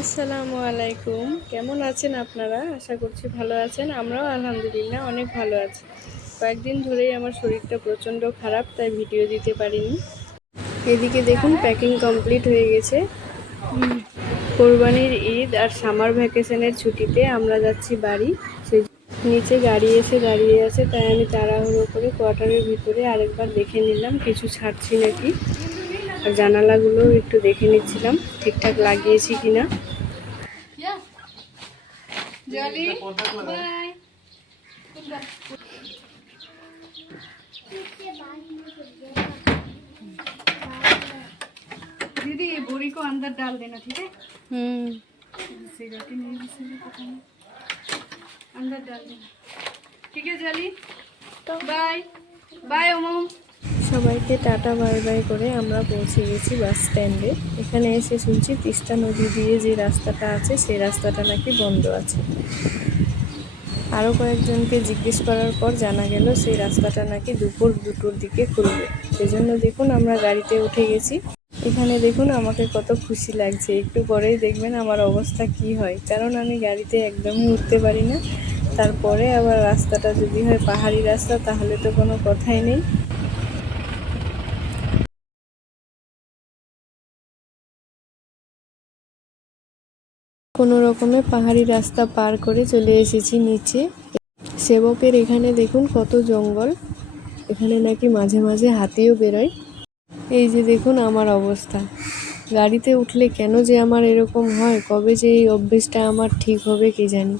আসসালামু আলাইকুম। কেমন আছেন আপনারা? আশা করছি ভালো আছেন। আমরাও আলহামদুলিল্লাহ অনেক ভালো আছি। কয়েকদিন ধরেই আমার শরীরটা প্রচণ্ড খারাপ, তাই ভিডিও দিতে পারিনি। এদিকে দেখুন প্যাকিং কমপ্লিট হয়ে গেছে। কোরবানির ঈদ আর সামার ভ্যাকেশনের ছুটিতে আমরা যাচ্ছি বাড়ি। সেই নিচে গাড়ি এসে দাঁড়িয়ে আছে, তাই আমি তাড়াহুড়ো করে কোয়ার্টারের ভিতরে আরেকবার দেখে নিলাম। কিছু ছাড়ছি নাকি? আর জানালাগুলোও একটু দেখে নিচ্ছিলাম, ঠিকঠাক লাগিয়েছি কিনা। জলি বাই दीदी ये बोरी को अंदर डाल देना ठीक है হুম इससे जाके नहीं घुसेगा पता नहीं अंदर डाल देना ठीक है जली बाय बाय ओमम সবাইকে টাটা, বাই বাই করে আমরা পৌঁছে গেছি বাস স্ট্যান্ডে। এখানে এসে শুনছি তিস্তা নদী দিয়ে যে রাস্তাটা আছে, সেই রাস্তাটা নাকি বন্ধ আছে। আরও কয়েকজনকে জিজ্ঞেস করার পর জানা গেল সেই রাস্তাটা নাকি দুপুর দুটোর দিকে খুলবে। সেজন্য দেখুন আমরা গাড়িতে উঠে গেছি। এখানে দেখুন আমাকে কত খুশি লাগছে। একটু পরেই দেখবেন আমার অবস্থা কি হয়। কারণ আমি গাড়িতে একদমই উঠতে পারি না। তারপরে আবার রাস্তাটা যদি হয় পাহাড়ি রাস্তা, তাহলে তো কোনো কথাই নেই। কোনো রকমে পাহাড়ি রাস্তা পার করে চলে এসেছি নিচে। সেবকের এখানে দেখুন কত জঙ্গল। এখানে নাকি মাঝে মাঝে হাতিও বেরোয়। এই যে দেখুন আমার অবস্থা। গাড়িতে উঠলে কেন যে আমার এরকম হয়, কবে যে এই অভ্যেসটা আমার ঠিক হবে কি জানি।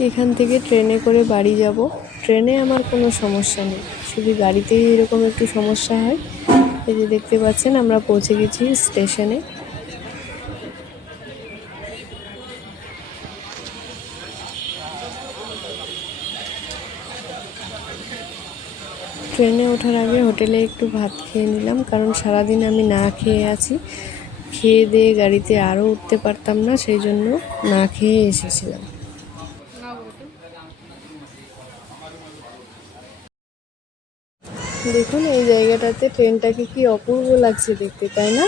এখান থেকে ট্রেনে করে বাড়ি যাব। ট্রেনে আমার কোনো সমস্যা নেই। শুধু গাড়িতেই এরকম একটু সমস্যা হয়। এই যে দেখতে পাচ্ছেন, আমরা পৌঁছে গেছি স্টেশনে। ট্রেনে ওঠার আগে হোটেলে একটু ভাত খেয়ে নিলাম, কারণ সারাদিন আমি না খেয়ে আছি। খেয়ে দিয়ে গাড়িতে আরও উঠতে পারতাম না, সেই জন্য না খেয়ে এসেছিলাম। দেখুন, এই জায়গাটাতে ট্রেনটাকে কি অপূর্ব লাগছে দেখতে, তাই না?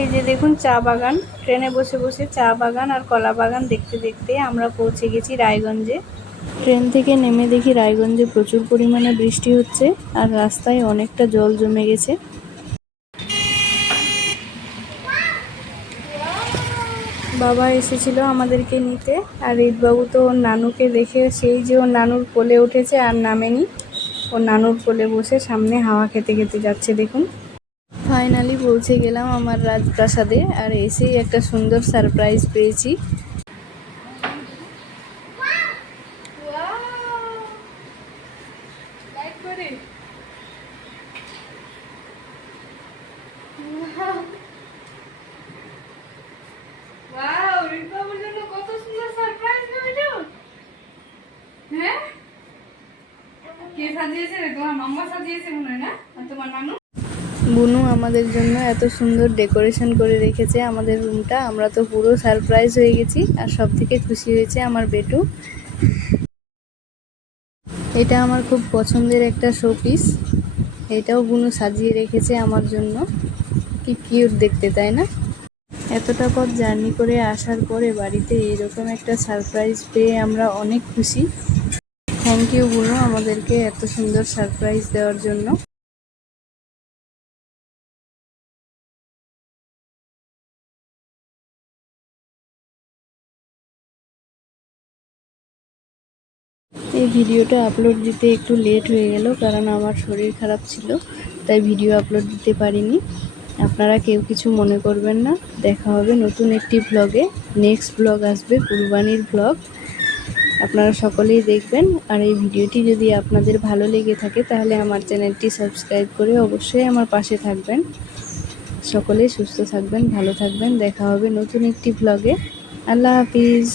এই যে দেখুন চা বাগান, ট্রেনে বসে বসে চা বাগান আর কলা বাগান দেখতে দেখতে আমরা পৌঁছে গেছি রায়গঞ্জে। ট্রেন থেকে নেমে দেখি রায়গঞ্জে প্রচুর পরিমাণে বৃষ্টি হচ্ছে আর রাস্তায় অনেকটা জল জমে গেছে। বাবা এসেছিল আমাদেরকে নিতে আর ঈদবাবু তো ওর নানুকে দেখে সেই যে ওর নানুর কোলে উঠেছে আর নামেনি। ওর নানুর কোলে বসে সামনে হাওয়া খেতে খেতে যাচ্ছে দেখুন। ফাইনালি পৌঁছে গেলাম আমার রাজপ্রাসাদে আর এসেই একটা সুন্দর সারপ্রাইজ পেয়েছি। হ্যাঁ? কে সাজিয়েছে রে? তোমার মাম্মা সাজিয়েছে মনে হয়, না? তোমার নানু? বুনু আমাদের জন্য এত সুন্দর ডেকোরেশন করে রেখেছে আমাদের রুমটা। আমরা তো পুরো সারপ্রাইজ হয়ে গেছি আর সব থেকে খুশি হয়েছে আমার বেটু। এটা আমার খুব পছন্দের একটা শোপিস। এটাও বুনু সাজিয়ে রেখেছে আমার জন্য। কি কিউট দেখতে, তাই না? এতটা পথ জার্নি করে আসার পরে বাড়িতে এরকম একটা সারপ্রাইজ পেয়ে আমরা অনেক খুশি। থ্যাংক ইউ বুনু আমাদেরকে এত সুন্দর সারপ্রাইজ দেওয়ার জন্য। এই ভিডিওটা আপলোড দিতে একটু লেট হয়ে গেল, কারণ আমার শরীর খারাপ ছিল, তাই ভিডিও আপলোড দিতে পারিনি। আপনারা কেউ কিছু মনে করবেন না। দেখা হবে নতুন একটি ব্লগে নেক্সট ব্লগ আসবে, কুরবানির ব্লগ আপনারা সকলেই দেখবেন। আর এই ভিডিওটি যদি আপনাদের ভালো লেগে থাকে, তাহলে আমার চ্যানেলটি সাবস্ক্রাইব করে অবশ্যই আমার পাশে থাকবেন। সকলেই সুস্থ থাকবেন, ভালো থাকবেন। দেখা হবে নতুন একটি ব্লগে আল্লাহ হাফিজ।